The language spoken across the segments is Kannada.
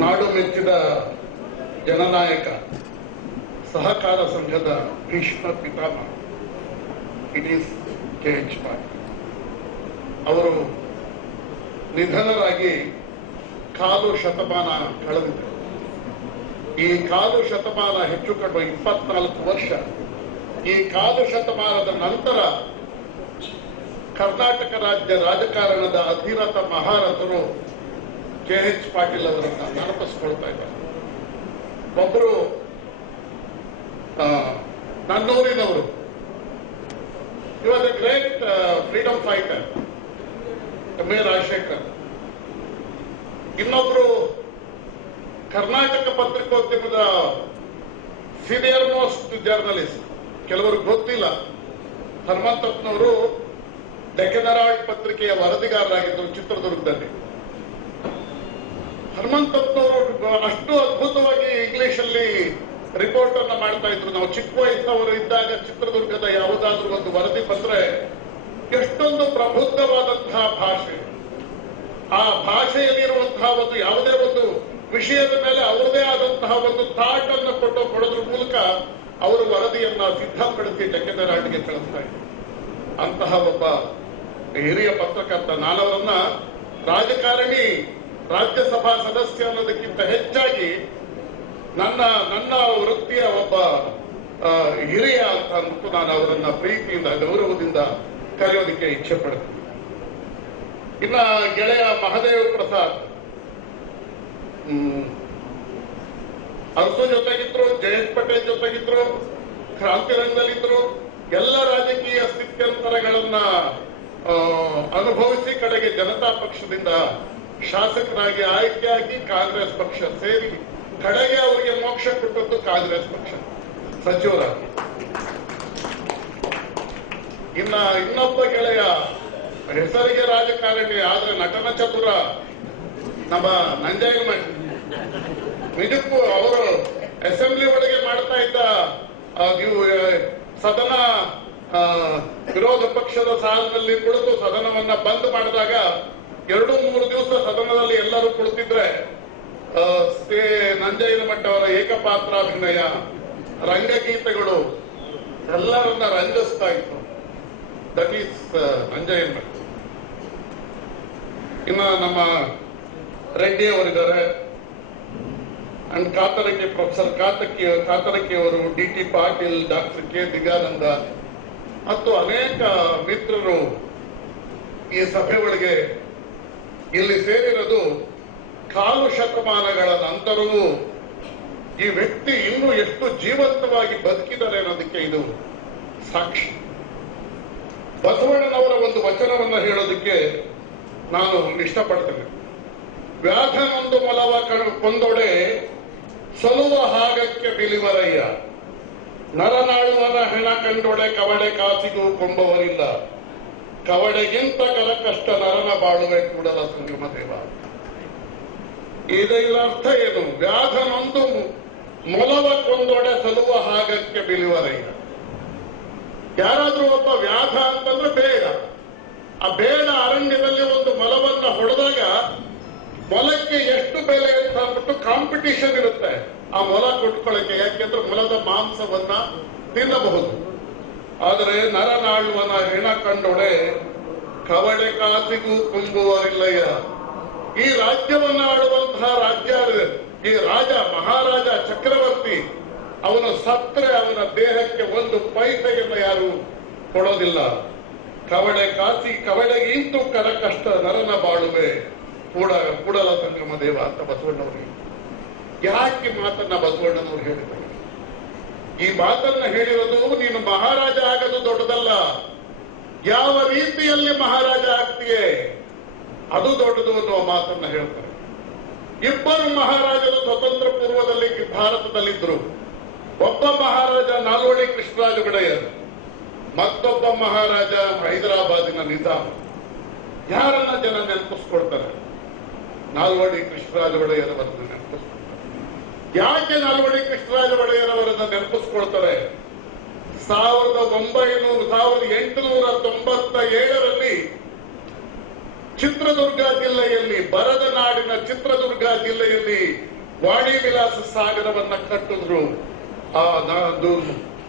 ನಾಡು ಮೆಚ್ಚಿದ ಜನನಾಯಕ, ಸಹಕಾರ ಸಂಘದ ಭೀಷ್ಮ ಪಿತಾಮಹ ಇಟ್ ಈಸ್ ಕೆ.ಎಚ್. ಪಾಟೀಲ್ ಅವರು ನಿಧನರಾಗಿ ಕಾಲು ಶತಮಾನ ಕಳೆದಿದ್ದರು. ಈ ಕಾಲು ಶತಮಾನ ಹೆಚ್ಚು ಕಡಿಮೆ 24 ವರ್ಷ. ಈ ಕಾಲು ಶತಮಾನದ ನಂತರ ಕರ್ನಾಟಕ ರಾಜ್ಯ ರಾಜಕಾರಣದ ಅಧಿರಥ ಮಹಾರಥರು ಕೆ.ಎಚ್. ಪಾಟೀಲ್ ಅವರನ್ನ ನೆನಪಿಸ್ಕೊಳ್ತಾ ಇದ್ದಾರೆ. ಒಬ್ಬರು ನನ್ನೂರಿನವರು, he was a great freedom fighter, M A. Rajashekar. ಇನ್ನೊಬ್ರು ಕರ್ನಾಟಕ ಪತ್ರಿಕೋದ್ಯಮದ ಸೀನಿಯರ್ ಮೋಸ್ಟ್ ಜರ್ನಲಿಸ್ಟ್, ಕೆಲವರಿಗೆ ಗೊತ್ತಿಲ್ಲ, ಹನುಮಂತಪ್ಪನವರು ಡೆಕ್ಕನ್ ಹೆರಾಲ್ಡ್ ಪತ್ರಿಕೆಯ ವರದಿಗಾರರಾಗಿದ್ದರು ಚಿತ್ರದುರ್ಗದಲ್ಲಿ. ಹನುಮಂತಪ್ಪನವರು ಅಷ್ಟು ಅದ್ಭುತವಾಗಿ ಇಂಗ್ಲಿಷ್ ಅಲ್ಲಿ ರಿಪೋರ್ಟ್ ಅನ್ನ ಮಾಡ್ತಾ ಇದ್ರು. ನಾವು ಚಿಕ್ಕ ವಯಸ್ಸವರು ಇದ್ದಾಗ ಚಿತ್ರದುರ್ಗದ ಯಾವುದಾದ್ರೂ ಒಂದು ವರದಿ ಬಂದ್ರೆ ಎಷ್ಟೊಂದು ಪ್ರಬುದ್ಧವಾದಂತಹ ಭಾಷೆ, ಆ ಭಾಷೆಯಲ್ಲಿರುವಂತಹ ಒಂದು ಯಾವುದೇ ಒಂದು ವಿಷಯದ ಮೇಲೆ ಅವರದೇ ಆದಂತಹ ಒಂದು ಥಾಟ್ ಅನ್ನು ಕೊಡೋದ್ರ ಮೂಲಕ ಅವರು ವರದಿಯನ್ನ ಸಿದ್ಧಪಡಿಸಿ ಡೆಕ್ಕನ್ ಹೆರಾಲ್ಡ್ಗೆ ಕಳಿಸ್ತಾ ಇದ್ರು. ಅಂತಹ ಒಬ್ಬ ಹಿರಿಯ ಪತ್ರಕರ್ತ. ನಾನವರನ್ನ ರಾಜಕಾರಣಿ, ರಾಜ್ಯಸಭಾ ಸದಸ್ಯ ಅನ್ನೋದಕ್ಕಿಂತ ಹೆಚ್ಚಾಗಿ ನನ್ನ ವೃತ್ತಿಯ ಒಬ್ಬ ಹಿರಿಯ ಅಂತ ಅಂದ್ಬಿಟ್ಟು ನಾನು ಅವರನ್ನ ಪ್ರೀತಿಯಿಂದ, ಗೌರವದಿಂದ ಕರೆಯೋದಕ್ಕೆ ಇಚ್ಛೆ ಪಡ್ತೀನಿ. ಇನ್ನ ಗೆಳೆಯ ಮಹದೇವ್ ಪ್ರಸಾದ್ ಅರಸು ಜೊತೆಗಿದ್ರು, ಜಯಂತ್ ಪಟೇಲ್ ಜೊತೆಗಿದ್ರು, ಕ್ರಾಂತಿರಂಗದಲ್ಲಿದ್ರು. ಎಲ್ಲ ರಾಜಕೀಯ ಸ್ಥಿತ್ಯಂತರಗಳನ್ನ ಅನುಭವಿಸಿ ಕಡೆಗೆ ಜನತಾ ಪಕ್ಷದಿಂದ ಶಾಸಕರಾಗಿ ಆಯ್ಕೆಯಾಗಿ ಕಾಂಗ್ರೆಸ್ ಪಕ್ಷ ಸೇರಿ ಕಡೆಗೆ ಅವರಿಗೆ ಮೋಕ್ಷ ಕೊಟ್ಟದ್ದು ಕಾಂಗ್ರೆಸ್ ಪಕ್ಷ, ಸಚಿವರಾಗಿ. ಇನ್ನೊಬ್ಬ ಗೆಳೆಯ ಹೆಸರಿಗೆ ರಾಜಕಾರಣಿ ಆದ್ರೆ ನಟನ ಚತುರ, ನಮ್ಮ ನಂಜಯ್ಯಮಠ್. ನಿಜಕ್ಕೂ ಅವರು ಅಸೆಂಬ್ಲಿ ಒಳಗೆ ಮಾಡ್ತಾ ಇದ್ದ ಸದನ ವಿರೋಧ ಪಕ್ಷದ ಸಾಲಿನಲ್ಲಿ ಕುಳಿತು ಸದನವನ್ನ ಬಂದ್ ಮಾಡಿದಾಗ 2-3 ದಿವಸ ಸದನದಲ್ಲಿ ಎಲ್ಲರೂ ಕುಳಿತಿದ್ರೆ ನಂಜಯ್ಯಮಠ್ ಅವರ ಏಕಪಾತ್ರಾಭಿನಯ, ರಂಗಗೀತೆಗಳು ಎಲ್ಲರನ್ನ ರಂಜಿಸ್ತಾ ಇತ್ತು. That is Nanjayyamath. ಇನ್ನ ನಮ್ಮ ರೆಡ್ಡಿ ಅವರಿದ್ದಾರೆ, ಅಂಡ್ ಕಾತರಕ್ಕೆ ಪ್ರೊಫೆಸರ್ ಕಾತರಕ್ಕೆ ಅವರು, DT. Patil, doctor K. Digananda ಮತ್ತು ಅನೇಕ ಮಿತ್ರರು ಈ ಸಭೆ ಒಳಗೆ ಇಲ್ಲಿ ಸೇರಿರೋದು ಕಾಲು ಶತಮಾನಗಳ ನಂತರವೂ ಈ ವ್ಯಕ್ತಿ ಇನ್ನೂ ಎಷ್ಟು ಜೀವಂತವಾಗಿ ಬದುಕಿದ್ದಾರೆ ಅನ್ನೋದಕ್ಕೆ ಇದು ಸಾಕ್ಷಿ. ಬಸವಣ್ಣನವರ ಒಂದು ವಚನವನ್ನ ಹೇಳೋದಕ್ಕೆ ನಾನು ಇಷ್ಟಪಡ್ತೇನೆ. ವ್ಯಾಧನೊಂದು ಮಲವ ಕೊಂದೊಡೆ ಸಲುವ ಹಾಗಕ್ಕೆ ಬಿಲಿವರಯ್ಯ, ನರನಾಳುವನ ಹೆಣ ಕಂಡೊಡೆ ಕವಡೆ ಕಾಸಿಗೂ ಕೊಂಬವರಿಲ್ಲ, ಕವಡೆಗಿಂತ ಕಷ್ಟ ನರನ ಬಾಳುವೆ ಕೂಡಲ ಸಂಗಮ ದೇವ. ಇದರ ಅರ್ಥ ಏನು? ವ್ಯಾಧನೊಂದು ಮೊಲವ ಕೊಂದೊಡೆ ಸಲುವ ಹಾಗಕ್ಕೆ ಬಿಲಿವರಯ್ಯ. ಯಾರಾದ್ರೂ ಒಬ್ಬ ವ್ಯಾಧ ಅಂತಂದ್ರೆ ಬೇಡ. ಆ ಬೇಡ ಅರಣ್ಯದಲ್ಲಿ ಒಂದು ಮೊಲವನ್ನ ಹೊಡೆದಾಗ ಮೊಲಕ್ಕೆ ಎಷ್ಟು ಬೆಲೆ ಅಂತ ಅಂದ್ಬಿಟ್ಟು ಕಾಂಪಿಟಿಷನ್ ಇರುತ್ತೆ ಆ ಮೊಲ ಕೊಟ್ಕೊಳ್ಳಕ್ಕೆ. ಯಾಕೆಂದ್ರೆ ಮೊಲದ ಮಾಂಸವನ್ನ ತಿನ್ನಬಹುದು. ಆದರೆ ನರನಾಳುವನ ಹೆಣ ಕಂಡೊಡೆ ಕವಡೆ ಕಾಸಿಗೂ ಕುಂಬುವರಿಲ್ಲಯ್ಯ. ಈ ರಾಜ್ಯವನ್ನ ಆಳುವಂತಹ ಈ ರಾಜ, ಮಹಾರಾಜ, ಚಕ್ರವರ್ತಿ, ಅವನು ಸತ್ರೆ ಅವನ ದೇಹಕ್ಕೆ ಒಂದು ಪೈಸೆಯನ್ನು ಯಾರು ಕೊಡೋದಿಲ್ಲ. ಕವಡೆ ಕಾಸಿ ಕವಡೆಗಿಂತೂ ಕಷ್ಟ ನರನ ಬಾಳುವೆ ಕೂಡಲ ಸಂಗಮ ದೇವ ಅಂತ ಬಸವಣ್ಣವರು. ಯಾಕೆ ಮಾತನ್ನ ಬಸವಣ್ಣನವರು ಹೇಳಿದ್ದಾರೆ? ಈ ಮಾತನ್ನ ಹೇಳಿರೋದು ನೀನು ಮಹಾರಾಜ ಆಗೋದು ದೊಡ್ಡದಲ್ಲ, ಯಾವ ರೀತಿಯಲ್ಲಿ ಮಹಾರಾಜ ಆಗ್ತೀಯೇ ಅದು ದೊಡ್ಡದು ಅನ್ನುವ ಮಾತನ್ನ ಹೇಳ್ತಾರೆ. ಇಬ್ಬರು ಮಹಾರಾಜರು ಸ್ವತಂತ್ರ ಪೂರ್ವದಲ್ಲಿ ಭಾರತದಲ್ಲಿದ್ದರು. ಒಬ್ಬ ಮಹಾರಾಜ ನಾಲ್ವಡಿ ಕೃಷ್ಣರಾಜ ಒಡೆಯರ್, ಮತ್ತೊಬ್ಬ ಮಹಾರಾಜ ಹೈದರಾಬಾದಿನ ನಿಜಾಮ್. ಯಾರನ್ನ ಜನ ನೆನಪಿಸ್ಕೊಳ್ತಾರೆ? ನಾಲ್ವಡಿ ಕೃಷ್ಣರಾಜ ಒಡೆಯರವರನ್ನ ನೆನಪಿಸ್ಕೊಳ್ತಾರೆ. ಯಾಕೆ ನಾಲ್ವಡಿ ಕೃಷ್ಣರಾಜ ಒಡೆಯರವರನ್ನ ನೆನಪಿಸ್ಕೊಳ್ತಾರೆ? 1897ರಲ್ಲಿ ಚಿತ್ರದುರ್ಗ ಜಿಲ್ಲೆಯಲ್ಲಿ, ಬರದ ನಾಡಿನ ಚಿತ್ರದುರ್ಗ ಜಿಲ್ಲೆಯಲ್ಲಿ ವಾಣಿ ವಿಲಾಸ ಸಾಗರವನ್ನ ಕಟ್ಟಿದ್ರು. ಆ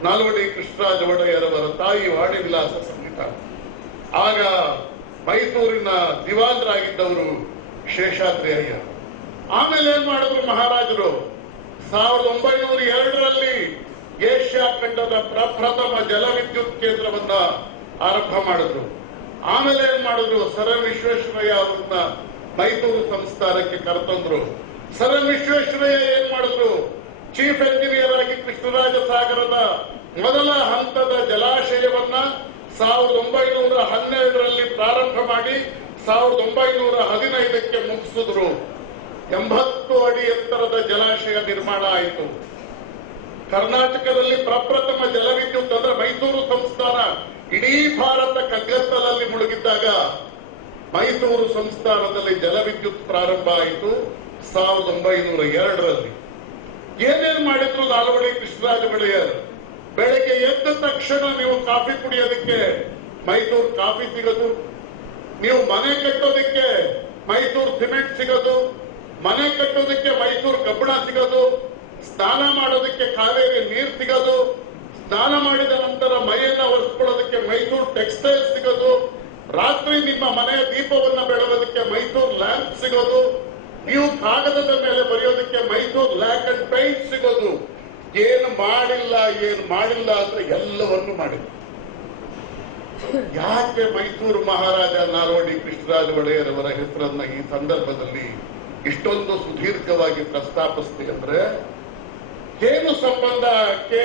ನಾಲ್ವಡಿ ಕೃಷ್ಣರಾಜ ಒಡೆಯರವರ ತಾಯಿ ವಾಣಿ ವಿಲಾಸ ಸಂಗೀತ. ಆಗ ಮೈಸೂರಿನ ದಿವಾನರಾಗಿದ್ದವರು ಶೇಷಾದ್ರಿ ಅಯ್ಯ. ಆಮೇಲೆ ಏನ್ ಮಾಡಿದ್ರು ಮಹಾರಾಜರು? 1902ರಲ್ಲಿ ಏಷ್ಯಾ ಖಂಡದ ಪ್ರಪ್ರಥಮ ಜಲವಿದ್ಯುತ್ ಕೇಂದ್ರವನ್ನ ಆರಂಭ ಮಾಡಿದ್ರು. ಆಮೇಲೆ ಏನ್ ಮಾಡಿದ್ರು? ಸರ್ ಎಂ ವಿಶ್ವೇಶ್ವರಯ್ಯ ಅವರನ್ನ ಮೈಸೂರು ಸಂಸ್ಥಾನಕ್ಕೆ ಕರೆತಂದ್ರು. ಸರ್ ಎಂ ವಿಶ್ವೇಶ್ವರಯ್ಯ ಏನ್ ಮಾಡಿದ್ರು? ಚೀಫ್ ಎಂಜಿನಿಯರ್ ಆಗಿ ಕೃಷ್ಣರಾಜ ಸಾಗರದ ಮೊದಲ ಹಂತದ ಜಲಾಶಯವನ್ನ 1912ರಲ್ಲಿ ಪ್ರಾರಂಭ ಮಾಡಿ 1915ಕ್ಕೆ ಮುಗಿಸಿದ್ರು. 80 ಅಡಿ ಎತ್ತರದ ಜಲಾಶಯ ನಿರ್ಮಾಣ ಆಯಿತು. ಕರ್ನಾಟಕದಲ್ಲಿ ಪ್ರಪ್ರಥಮ ಜಲವಿದ್ಯುತ್ ಅಂದ್ರೆ ಮೈಸೂರು ಸಂಸ್ಥಾನ ಇಡೀ ಭಾರತ ಕಗ್ಗತ್ತಲಲ್ಲಿ ಮುಳುಗಿದ್ದಾಗ ಮೈಸೂರು ಸಂಸ್ಥಾನದಲ್ಲಿ ಜಲವಿದ್ಯುತ್ ಪ್ರಾರಂಭ ಆಯಿತು 1902ರಲ್ಲಿ. ಏನೇನ್ ಮಾಡಿದ್ರು ನಾಲ್ವಡಿ ಕೃಷ್ಣರಾಜ ಒಡೆಯರ್? ಬೆಳಗ್ಗೆ ಎದ್ದ ತಕ್ಷಣ ನೀವು ಕಾಫಿ ಕುಡಿಯೋದಕ್ಕೆ ಮೈಸೂರು ಕಾಫಿ ಸಿಗೋದು, ನೀವು ಮನೆ ಕಟ್ಟೋದಕ್ಕೆ ಮೈಸೂರು ಸಿಮೆಂಟ್ ಸಿಗೋದು, ಮನೆ ಕಟ್ಟೋದಕ್ಕೆ ಮೈಸೂರು ಕಬ್ಬಣ ಸಿಗೋದು, ಸ್ನಾನ ಮಾಡೋದಕ್ಕೆ ಕಾವೇರಿ ನೀರು ಸಿಗೋದು, ಸ್ನಾನ ಮಾಡಿದ ನಂತರ ಮೈಯನ್ನ ಒರೆಸ್ಕೊಳ್ಳೋದಕ್ಕೆ ಮೈಸೂರು ಟೆಕ್ಸ್ಟೈಲ್ ಸಿಗೋದು, ರಾತ್ರಿ ನಿಮ್ಮ ಮನೆಯ ದೀಪವನ್ನ ಬೆಳಗೋದಕ್ಕೆ ಮೈಸೂರು ಲ್ಯಾಂಪ್ ಸಿಗೋದು, ನೀವು ಕಾಗದದ ಮೇಲೆ ಬರೆಯೋದಕ್ಕೆ ಮೈಸೂರು ಲ್ಯಾಕ್ ಅಂಡ್ ಪೈಂಟ್ ಸಿಗೋದು. ಏನು ಮಾಡಿಲ್ಲ ಅಂದ್ರೆ ಎಲ್ಲವನ್ನೂ ಮಾಡಿದ್ರು. ಯಾಕೆ ಮೈಸೂರು ಮಹಾರಾಜ ನಾಲ್ವಡಿ ಕೃಷ್ಣರಾಜ ಒಡೆಯರವರ ಹೆಸರನ್ನ ಈ ಸಂದರ್ಭದಲ್ಲಿ ಇಷ್ಟೊಂದು ಸುದೀರ್ಘವಾಗಿ ಪ್ರಸ್ತಾಪಿಸ್ತೀವಿ ಅಂದ್ರೆ ಏನು ಸಂಬಂಧ?